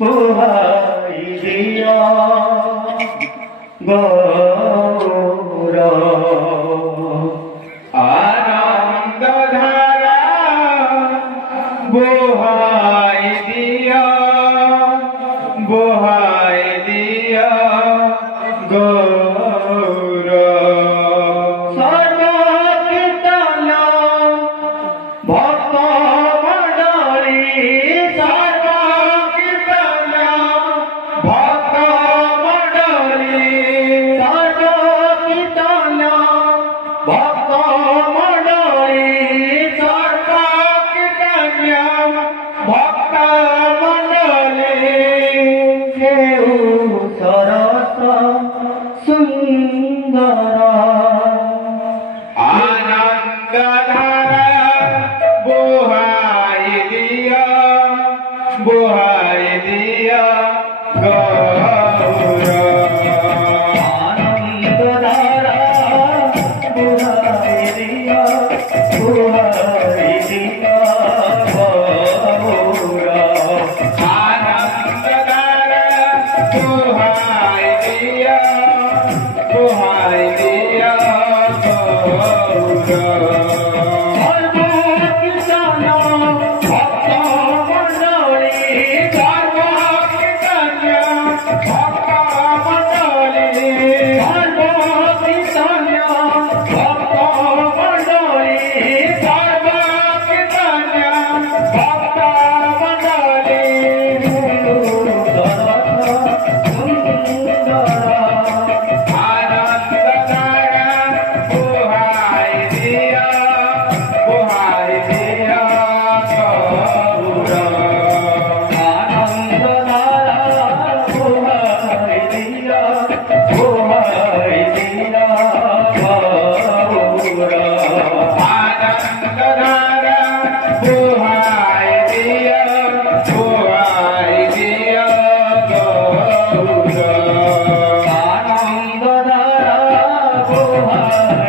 পোহাই দিয়া গৌর আনন্দ ধারা পোহাই দিয়া গৌর সর্বকীর্তন ভক্ত মণ্ডলী সর্বকীর্তন ভক্ত মণ্ডলী সর্বকীর্তন ভক্ত মণ্ডলী সর্বকীর্তন ভক্ত মণ্ডলী কেউ সরস সুন্দর আনন্দ ধারা বোহাই দিয়া গৌর আনন্দ ধারা বোহাই দিয়া গৌর আনন্দ ধারা বোহাই দিয়া Bye.